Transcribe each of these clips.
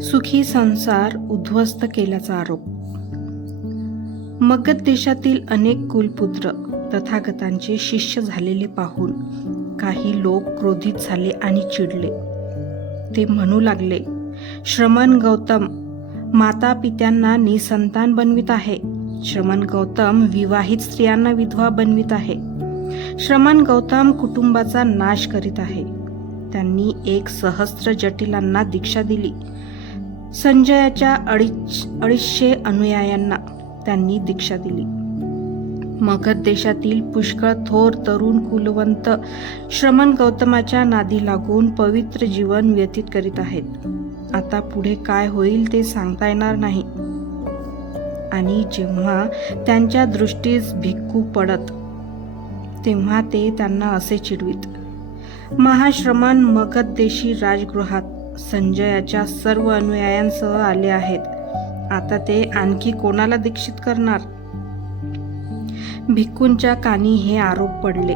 सुखी संसार उद्ध्वस्त केल्याचा आरोप. मगध देशातील अनेक कुलपुत्र तथागतांचे शिष्य झालेले पाहून काही लोक क्रोधित झाले आणि चिडले. ते म्हणू लागले श्रमण गौतम माता पित्यांना निसंतान बनवित आहे. श्रमण गौतम विवाहित स्त्रियांना विधवा बनवित आहे. श्रमण गौतम कुटुंबाचा नाश करीत आहे. त्यांनी एक सहस्त्र जटिलांना दीक्षा दिली. संजयाच्या अडीच अडीचशे अनुयायांना त्यांनी दीक्षा दिली. मगध देशातील पुष्कळ थोर तरुण कुलवंत श्रमण गौतमाच्या नादी लागून पवित्र जीवन व्यतीत करीत आहेत. आता पुढे काय होईल ते सांगता येणार नाही. आणि जेव्हा त्यांच्या दृष्टीस भिक्खू पडत तेव्हा ते त्यांना असे चिडवीत. महाश्रमण मगध देशी राजगृहात संजयाच्या सर्व अनुयायांसह आले आहेत. आता ते आणखी कोणाला दीक्षित करणार? भिक्खूंच्या कानी हे आरोप पडले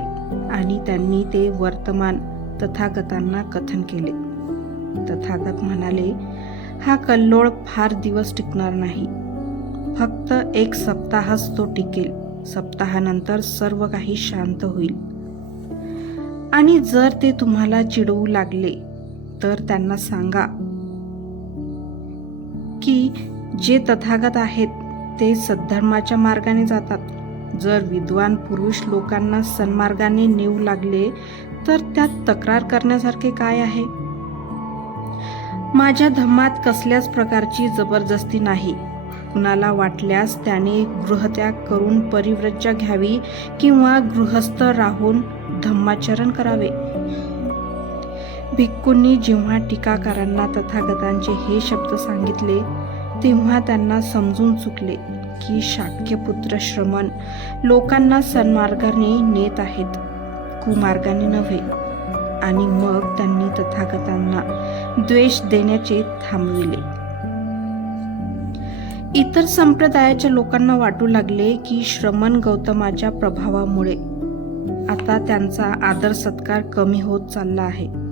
आणि त्यांनी ते वर्तमान तथागतांना कथन केले. तथागत म्हणाले हा कल्लोळ फार दिवस टिकणार नाही. फक्त एक सप्ताहच तो टिकेल. सप्ताहानंतर सर्व काही शांत होईल. आणि जर ते तुम्हाला चिडवू लागले तर त्यांना सांगा की जे तथागत आहेत ते सद्धर्माच्या मार्गाने जातात. जर विद्वान पुरुष लोकांना सन्मार्गाने नेऊ लागले तर त्यात तक्रार करण्यासारखे काय आहे? माझ्या धम्मात कसल्याच प्रकारची जबरदस्ती नाही. कुणाला वाटल्यास त्याने गृहत्याग करून परिव्रज्जा घ्यावी किंवा गृहस्थ राहून धम्माचरण करावे. भिक्कूंनी जेव्हा टीकाकारांना तथागतांचे हे शब्द सांगितले तेव्हा त्यांना समजून चुकले की शाक्यपुत्र श्रमण लोकांना सन्मार्गाने नेत आहेत कुमार्गाने नव्हे. आणि मग त्यांनी तथागतांना द्वेष देण्याचे थांबविले. इतर संप्रदायाच्या लोकांना वाटू लागले की श्रमण गौतमाच्या प्रभावामुळे आता त्यांचा आदर सत्कार कमी होत चालला आहे.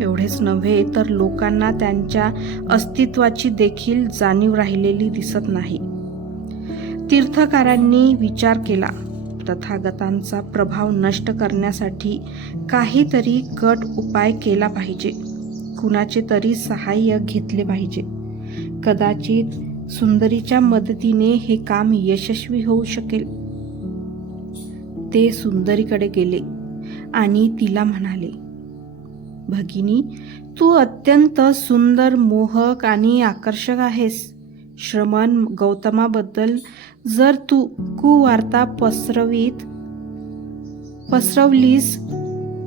एवढेच नव्हे तर लोकांना त्यांच्या अस्तित्वाची देखील जाणीव राहिलेली दिसत नाही. तीर्थकारांनी विचार केला. तथागतांचा प्रभाव नष्ट करण्यासाठी काहीतरी कट उपाय केला पाहिजे. कुणाचे तरी सहाय्य घेतले पाहिजे. कदाचित सुंदरीच्या मदतीने हे काम यशस्वी होऊ शकेल. ते सुंदरीकडे गेले आणि तिला म्हणाले भगिनी तू अत्यंत सुंदर मोहक आणि आकर्षक आहेस. श्रमण गौतमाबद्दल जर तू कुवार्ता पसरवीत पसरवलीस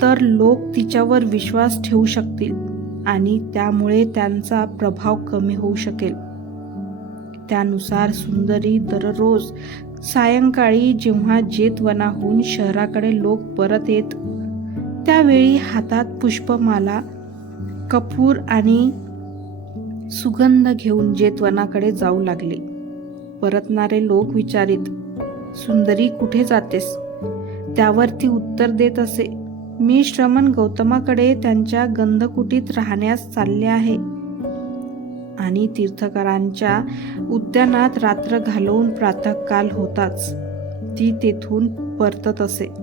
तर लोक तिच्यावर विश्वास ठेवू शकतील आणि त्यामुळे त्यांचा प्रभाव कमी होऊ शकेल. त्यानुसार सुंदरी दररोज सायंकाळी जेव्हा जेतवनाहून शहराकडे लोक परत येत त्यावेळी हातात पुष्पमाला कपूर आणि सुगंध घेऊन जेतवनाकडे जाऊ लागले. परतणारे लोक विचारित सुंदरी कुठे जातेस? त्यावर ती उत्तर देत असे. मी श्रमण गौतमाकडे त्यांच्या गंधकुटीत राहण्यास चालले आहे. आणि तीर्थकरांच्या उद्यानात रात्र घालवून प्रातःकाल होताच. ती तेथून परतत असे.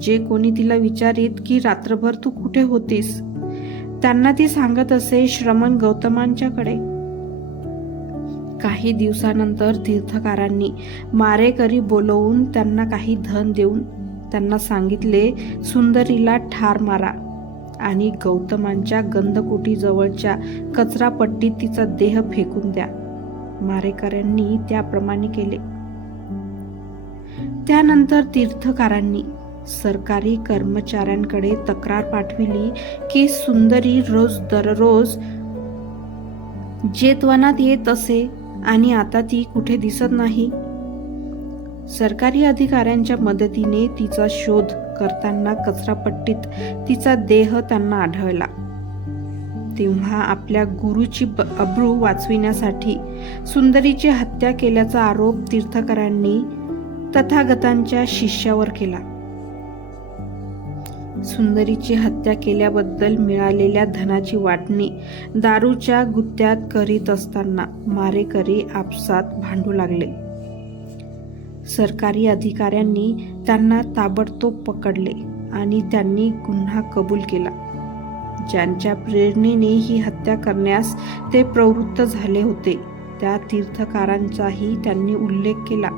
जे कोणी तिला विचारित की रात्रभर तू कुठे होतीस? त्यांना ती सांगत असे श्रमण गौतमांच्याकडे. काही दिवसानंतर तीर्थकारांनी मारेकरी बोलवून त्यांना काही धन देऊन त्यांना सांगितले सुंदरीला ठार मारा. आणि गौतमांच्या गंधकुटी जवळच्या कचरापट्टीत तिचा देह फेकून द्या मारेकऱ्यांनी त्याप्रमाणे केले. त्यानंतर तीर्थकारांनी सरकारी कर्मचाऱ्यांकडे तक्रार पाठविली की सुंदरी रोज दररोज जेतवनात येत असे आणि आता ती कुठे दिसत नाही. सरकारी अधिकाऱ्यांच्या मदतीने तिचा शोध करताना कचरापट्टीत तिचा देह त्यांना आढळला. तेव्हा आपल्या गुरुची ब- अब्रू वाचविण्यासाठी सुंदरीची हत्या केल्याचा आरोप तीर्थकरांनी तथागतांच्या शिष्यावर केला. सुंदरीची हत्या केल्याबद्दल मिळालेल्या धनाची वाटणी दारूच्या गुत्त्यात करीत असताना मारेकरी आपसात भांडू लागले. सरकारी अधिकाऱ्यांनी त्यांना ताबडतोब पकडले आणि त्यांनी गुन्हा कबूल केला. ज्यांच्या प्रेरणेने ही हत्या करण्यास ते प्रवृत्त झाले होते त्या तीर्थकारांचाही त्यांनी उल्लेख केला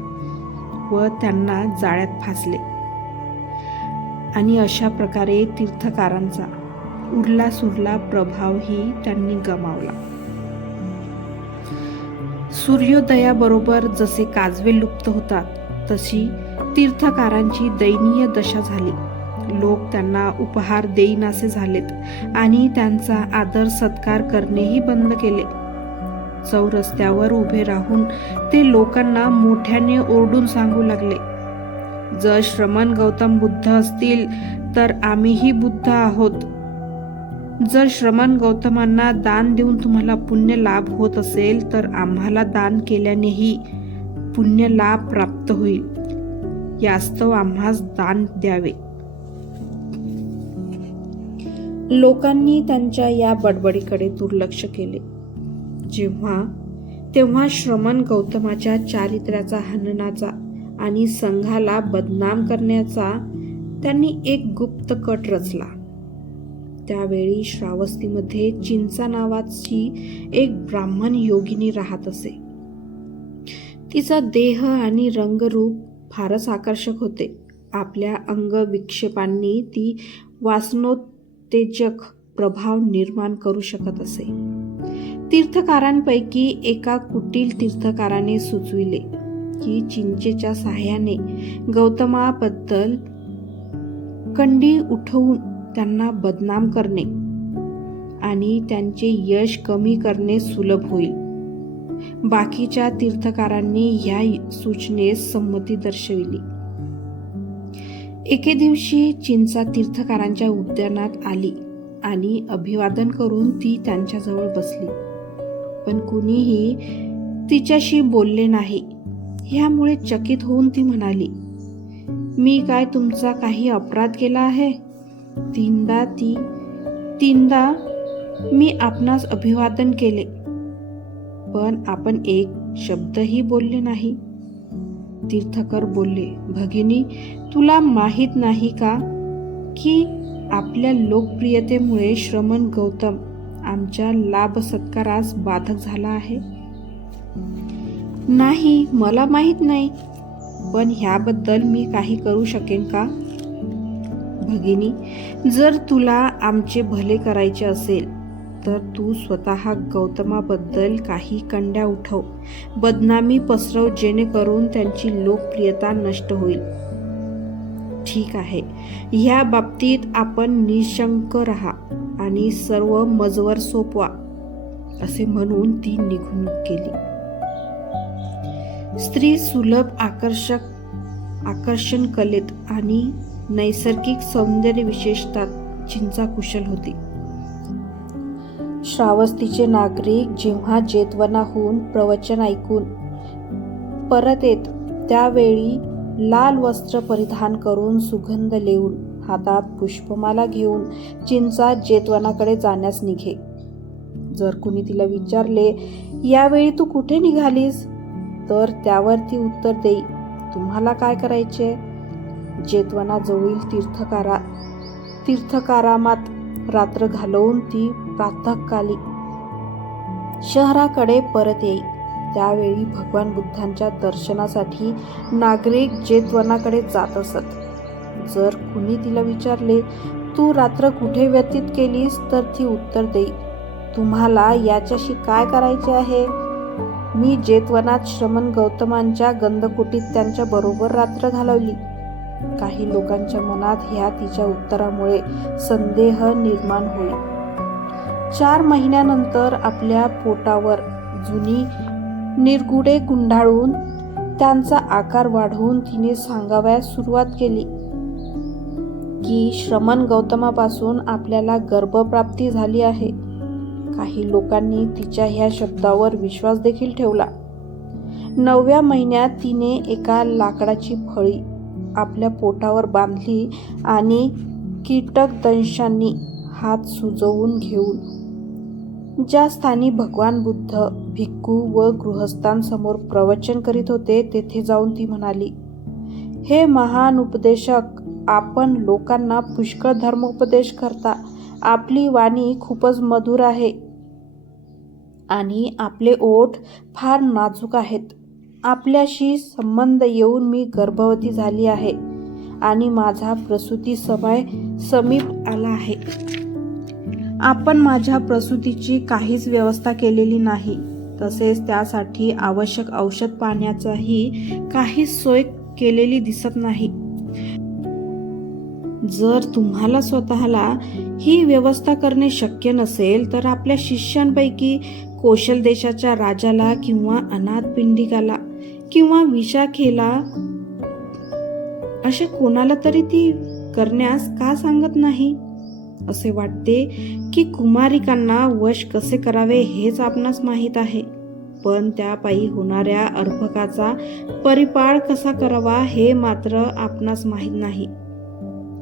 व त्यांना जाळ्यात फासले. आणि अशा प्रकारे तीर्थकारांचा उरला सुरला प्रभावही त्यांनी गमावला. सूर्योदयाबरोबर जसे काजवे लुप्त होतात तशी तीर्थकारांची दयनीय दशा झाली. लोक त्यांना उपहार देईनासे झालेत आणि त्यांचा आदर सत्कार करणेही बंद केले. चौरस्त्यावर उभे राहून ते लोकांना मोठ्याने ओरडून सांगू लागले. जर श्रमण गौतम बुद्ध असतील तर आम्हीही बुद्ध आहोत. जर श्रमण गौतमांना दान देऊन तुम्हाला पुण्य लाभ होत असेल तर आम्हाला दान केल्यानेही पुण्य लाभ प्राप्त होईल. यास्तव आम्हास दान द्यावे. लोकांनी त्यांच्या या बडबडीकडे दुर्लक्ष केले. जेव्हा तेव्हा श्रमण गौतमाच्या चारित्र्याचा हननाचा आणि संघाला बदनाम करण्याचा त्यांनी एक गुप्त कट रचला. त्यावेळी श्रावस्तीमध्ये चिंचा नावाची एक ब्राह्मण योगिनी राहत असे. तिचा देह आणि रंगरूप फारच आकर्षक होते. आपल्या अंग विक्षेपांनी ती वासनोत्तेजक प्रभाव निर्माण करू शकत असे. तीर्थकारांपैकी एका कुटील तीर्थकाराने सुचविले. की चिंचेच्या साह्याने गौतमाबद्दल कंडी उठवून त्यांना बदनाम करणे आणि त्यांचे यश कमी करणे सुलभ होईल. बाकीच्या तीर्थकारांनी या सूचनेस संमती दर्शविली. एके दिवशी चिंचा तीर्थकारांच्या उद्यानात आली आणि अभिवादन करून ती त्यांच्याजवळ बसली. पण कुणीही तिच्याशी बोलले नाही. ह्यामुळे चकित होऊन ती म्हणाली मी काय तुमचा काही अपराध केला आहे? तीनदा ती तीनदा मी आपणास अभिवादन केले पण आपण एक शब्दही बोलले नाही. तीर्थकर बोलले भगिनी तुला माहीत नाही का की आपल्या लोकप्रियतेमुळे श्रमण गौतम आमच्या लाभ सत्कारास बाधक झाला आहे? नाही मला माहीत नाही. पण ह्याबद्दल मी काही करू शकेन का? भगिनी जर तुला आमचे भले करायचे असेल तर तू स्वतः गौतमाबद्दल काही कंड्या उठव. बदनामी पसरव जेणेकरून त्यांची लोकप्रियता नष्ट होईल. ठीक आहे. ह्या बाबतीत आपण निशंक राहा आणि सर्व मजवर सोपवा असे म्हणून ती निघून गेली. स्त्री सुलभ आकर्षक आकर्षण कलेत आणि नैसर्गिक सौंदर्य विशेषतात चिंचा कुशल होती. श्रावस्तीचे नागरिक जेव्हा जेतवनाहून प्रवचन ऐकून परत येत त्यावेळी लाल वस्त्र परिधान करून सुगंध लेऊन हातात पुष्पमाला घेऊन चिंचा जेतवनाकडे जाण्यास निघे. जर कुणी तिला विचारले यावेळी तू कुठे निघालीस? तर त्यावर ती उत्तर देई. तुम्हाला काय करायचे? जेतवनाजवळील तीर्थकारा तीर्थकारामात रात्र घालवून ती प्रातःकाली शहराकडे परत येई. त्यावेळी भगवान बुद्धांच्या दर्शनासाठी नागरिक जेतवनाकडे जात असत. जर कुणी तिला विचारले तू रात्र कुठे व्यतीत केलीस? तर ती उत्तर देई. तुम्हाला याच्याशी काय करायचे आहे? मी जेतवनात श्रमण गौतमांच्या गंधकुटीत त्यांच्या बरोबर रात्र घालवली. काही लोकांच्या मनात ह्या तिच्या उत्तरामुळे संदेह निर्माण होईल. चार महिन्यानंतर आपल्या पोटावर जुनी निरगुडे गुंडाळून त्यांचा आकार वाढवून तिने सांगावयास सुरुवात केली की श्रमण गौतमापासून आपल्याला गर्भप्राप्ती झाली आहे. काही लोकांनी तिच्या ह्या शब्दावर विश्वास देखील ठेवला. नवव्या महिन्यात तिने एका लाकडाची फळी आपल्या पोटावर बांधली आणि कीटक दंशांनी हात सुजवून घेऊन ज्या स्थानी भगवान बुद्ध भिक्खू व गृहस्थांसमोर प्रवचन करीत होते तेथे जाऊन ती म्हणाली हे महान उपदेशक आपण लोकांना पुष्कळ धर्मोपदेश करता. आपली वाणी खूपच मधुर आहे. आणि आपले ओठ फार नाजूक आहेत. आपल्याशी संबंध येऊन मी गर्भवती झाली आहे आणि माझा प्रसूती समय समीप आला आहे. आपण माझ्या प्रसूतीची काहीच व्यवस्था केलेली नाही. तसेच त्यासाठी आवश्यक औषध पाण्याचाही काहीच सोय केलेली दिसत नाही. जर तुम्हाला स्वतःला ही व्यवस्था करणे शक्य नसेल तर आपल्या शिष्यांपैकी कोशल देशाच्या राजाला किंवा अनाथ पिंडिकाला किंवा विशाखेला असे कोणाला तरी ती करण्यास का सांगत नाही? असे वाटते की कुमारिकांना वश कसे करावे हेच आपणास माहीत आहे. पण त्यापायी होणाऱ्या अर्भकाचा परिपाळ कसा करावा हे मात्र आपणास माहीत नाही.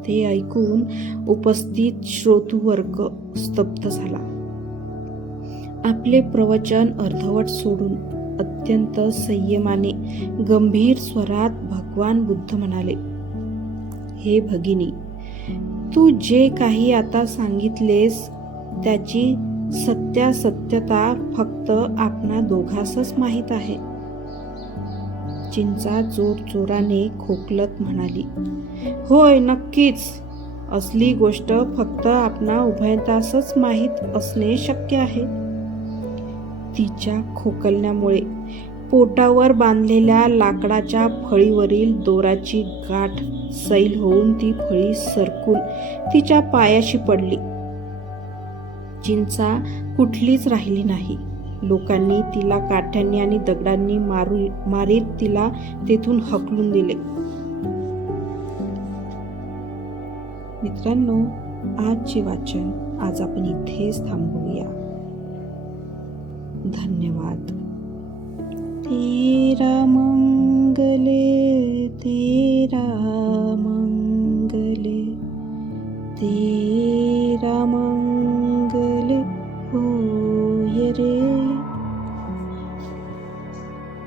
ते ऐकून उपस्थित श्रोतुवर्ग स्तब्ध झाला. आपले प्रवचन अर्धवट सोडून अत्यंत संयमाने गंभीर स्वरात भगवान बुद्ध म्हणाले हे भगिनी तू जे काही आता सांगितलेस त्याची सत्यासत्यता फक्त आपणा दोघासच माहीत आहे. चिंचा जोर जोराने खोकलत म्हणाली होय नक्कीच. असली गोष्ट फक्त आपणा उभयतासच माहीत असणे शक्य आहे. तिच्या खोकलण्यामुळे पोटावर बांधलेल्या लाकडाच्या फळीवरील दोराची गाठ सैल होऊन ती फळी सरकून तिच्या पायाशी पडली. चिंचा कुठलीच राहिली नाही. लोकांनी तिला काठ्यांनी आणि दगडांनी मारू मारीत तिला तेथून हकलून दिले. मित्रांनो आजचे वाचन आज आपण इथेच थांबवूया धन्यवाद. तेरा मंगले तेरा मंगले तेरा मंगले.